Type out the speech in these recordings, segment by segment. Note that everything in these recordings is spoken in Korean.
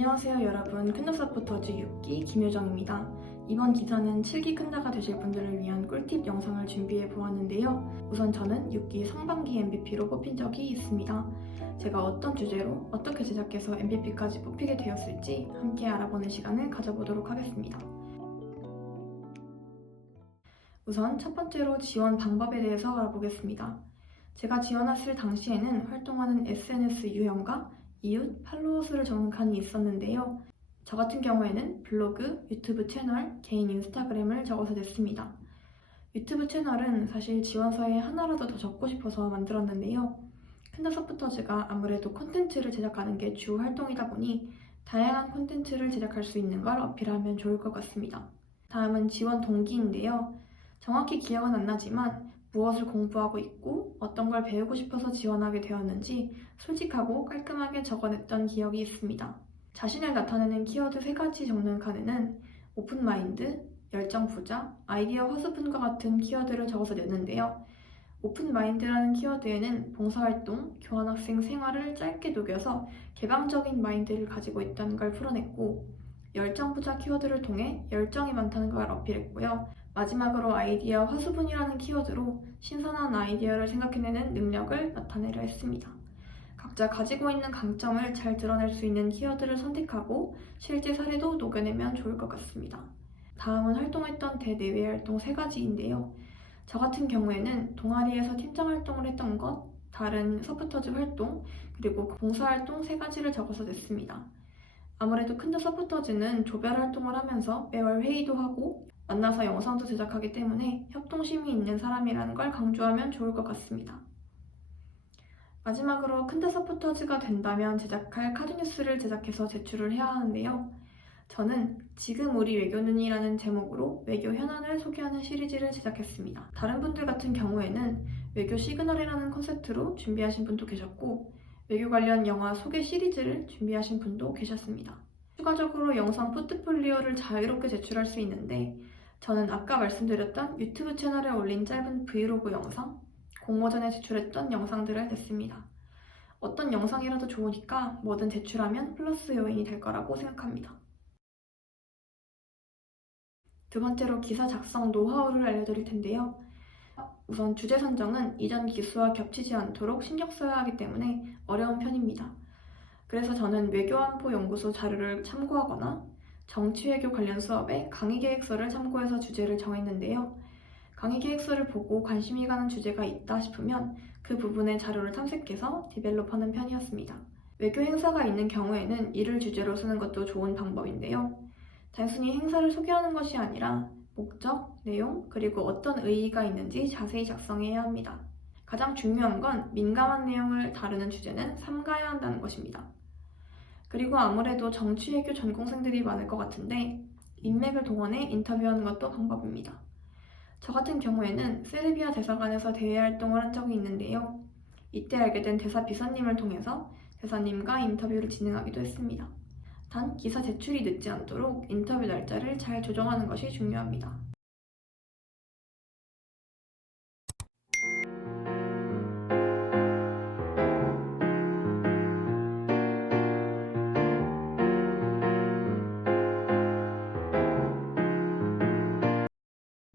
안녕하세요 여러분, 큰더서포터즈 6기 김효정입니다. 이번 기사는 7기 큰다가 되실 분들을 위한 꿀팁 영상을 준비해 보았는데요. 우선 저는 6기 상반기 MVP로 뽑힌 적이 있습니다. 제가 어떤 주제로 어떻게 제작해서 MVP까지 뽑히게 되었을지 함께 알아보는 시간을 가져보도록 하겠습니다. 우선 첫 번째로 지원 방법에 대해서 알아보겠습니다. 제가 지원했을 당시에는 활동하는 SNS 유형과 이웃, 팔로워 수를 적는 칸이 있었는데요. 저 같은 경우에는 블로그, 유튜브 채널, 개인 인스타그램을 적어서 냈습니다. 유튜브 채널은 사실 지원서에 하나라도 더 적고 싶어서 만들었는데요. 큰더서포터즈가 아무래도 콘텐츠를 제작하는 게 주 활동이다 보니 다양한 콘텐츠를 제작할 수 있는 걸 어필하면 좋을 것 같습니다. 다음은 지원 동기인데요. 정확히 기억은 안 나지만 무엇을 공부하고 있고 어떤 걸 배우고 싶어서 지원하게 되었는지 솔직하고 깔끔하게 적어냈던 기억이 있습니다. 자신을 나타내는 키워드 3가지 적는 칸에는 오픈마인드, 열정부자, 아이디어 화수분과 같은 키워드를 적어서 냈는데요. 오픈마인드라는 키워드에는 봉사활동, 교환학생 생활을 짧게 녹여서 개방적인 마인드를 가지고 있다는 걸 풀어냈고, 열정부자 키워드를 통해 열정이 많다는 걸 어필했고요. 마지막으로 아이디어 화수분이라는 키워드로 신선한 아이디어를 생각해내는 능력을 나타내려 했습니다. 각자 가지고 있는 강점을 잘 드러낼 수 있는 키워드를 선택하고 실제 사례도 녹여내면 좋을 것 같습니다. 다음은 활동했던 대내외 활동 3가지인데요. 저 같은 경우에는 동아리에서 팀장 활동을 했던 것, 다른 서포터즈 활동, 그리고 봉사활동 3가지를 적어서 냈습니다. 아무래도 큰더서포터즈는 조별 활동을 하면서 매월 회의도 하고 만나서 영상도 제작하기 때문에 협동심이 있는 사람이라는 걸 강조하면 좋을 것 같습니다. 마지막으로 큰더서포터즈가 된다면 제작할 카드뉴스를 제작해서 제출을 해야 하는데요. 저는 지금 우리 외교는이라는 제목으로 외교 현안을 소개하는 시리즈를 제작했습니다. 다른 분들 같은 경우에는 외교 시그널이라는 컨셉트로 준비하신 분도 계셨고 외교 관련 영화 소개 시리즈를 준비하신 분도 계셨습니다. 추가적으로 영상 포트폴리오를 자유롭게 제출할 수 있는데 저는 아까 말씀드렸던 유튜브 채널에 올린 짧은 브이로그 영상, 공모전에 제출했던 영상들을 냈습니다. 어떤 영상이라도 좋으니까 뭐든 제출하면 플러스 요인이 될 거라고 생각합니다. 두 번째로 기사 작성 노하우를 알려드릴 텐데요. 우선 주제 선정은 이전 기수와 겹치지 않도록 신경 써야 하기 때문에 어려운 편입니다. 그래서 저는 외교안보연구소 자료를 참고하거나 정치외교 관련 수업에 강의 계획서를 참고해서 주제를 정했는데요. 강의 계획서를 보고 관심이 가는 주제가 있다 싶으면 그 부분의 자료를 탐색해서 디벨롭하는 편이었습니다. 외교 행사가 있는 경우에는 이를 주제로 쓰는 것도 좋은 방법인데요. 단순히 행사를 소개하는 것이 아니라 목적, 내용, 그리고 어떤 의의가 있는지 자세히 작성해야 합니다. 가장 중요한 건 민감한 내용을 다루는 주제는 삼가야 한다는 것입니다. 그리고 아무래도 정치외교 전공생들이 많을 것 같은데 인맥을 동원해 인터뷰하는 것도 방법입니다. 저 같은 경우에는 세르비아 대사관에서 대외 활동을 한 적이 있는데요. 이때 알게 된 대사 비서님을 통해서 대사님과 인터뷰를 진행하기도 했습니다. 단 기사 제출이 늦지 않도록 인터뷰 날짜를 잘 조정하는 것이 중요합니다.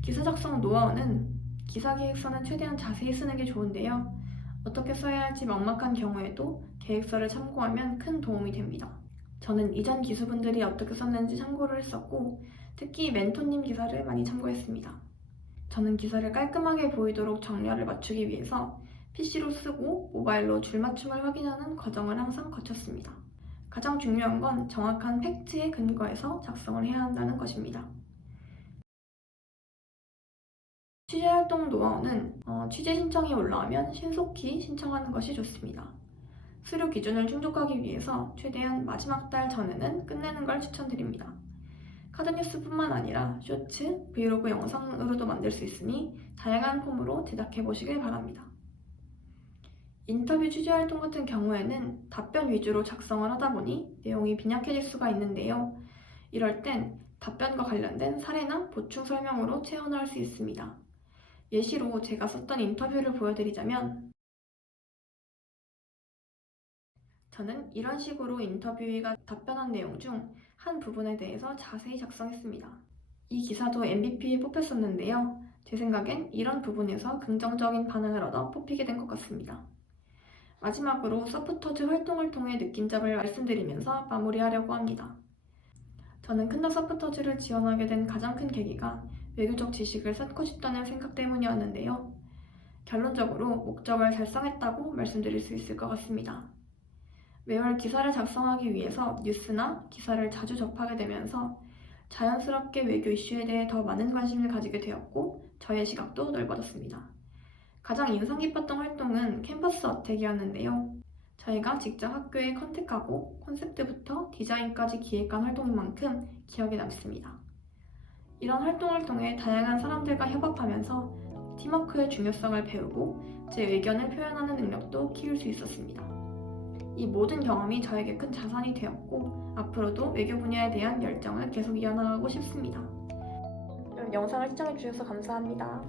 기사 작성 노하우는 기사 계획서는 최대한 자세히 쓰는 게 좋은데요. 어떻게 써야 할지 막막한 경우에도 계획서를 참고하면 큰 도움이 됩니다. 저는 이전 기수분들이 어떻게 썼는지 참고를 했었고 특히 멘토님 기사를 많이 참고했습니다. 저는 기사를 깔끔하게 보이도록 정렬을 맞추기 위해서 PC로 쓰고 모바일로 줄맞춤을 확인하는 과정을 항상 거쳤습니다. 가장 중요한 건 정확한 팩트에 근거해서 작성을 해야 한다는 것입니다. 취재활동 노하우는 취재 신청이 올라오면 신속히 신청하는 것이 좋습니다. 수료 기준을 충족하기 위해서 최대한 마지막 달 전에는 끝내는 걸 추천드립니다. 카드뉴스뿐만 아니라 쇼츠, 브이로그 영상으로도 만들 수 있으니 다양한 폼으로 제작해보시길 바랍니다. 인터뷰 취재활동 같은 경우에는 답변 위주로 작성을 하다 보니 내용이 빈약해질 수가 있는데요. 이럴 땐 답변과 관련된 사례나 보충 설명으로 채워넣을 수 있습니다. 예시로 제가 썼던 인터뷰를 보여드리자면 저는 이런 식으로 인터뷰이가 답변한 내용 중 한 부분에 대해서 자세히 작성했습니다. 이 기사도 MVP에 뽑혔었는데요. 제 생각엔 이런 부분에서 긍정적인 반응을 얻어 뽑히게 된 것 같습니다. 마지막으로 서포터즈 활동을 통해 느낀 점을 말씀드리면서 마무리하려고 합니다. 저는 큰다 서포터즈를 지원하게 된 가장 큰 계기가 외교적 지식을 쌓고 싶다는 생각 때문이었는데요. 결론적으로 목적을 달성했다고 말씀드릴 수 있을 것 같습니다. 매월 기사를 작성하기 위해서 뉴스나 기사를 자주 접하게 되면서 자연스럽게 외교 이슈에 대해 더 많은 관심을 가지게 되었고 저의 시각도 넓어졌습니다. 가장 인상 깊었던 활동은 캠퍼스 어택이었는데요. 저희가 직접 학교에 컨택하고 콘셉트부터 디자인까지 기획한 활동인 만큼 기억에 남습니다. 이런 활동을 통해 다양한 사람들과 협업하면서 팀워크의 중요성을 배우고 제 의견을 표현하는 능력도 키울 수 있었습니다. 이 모든 경험이 저에게 큰 자산이 되었고 앞으로도 외교 분야에 대한 열정을 계속 이어나가고 싶습니다. 영상을 시청해주셔서 감사합니다.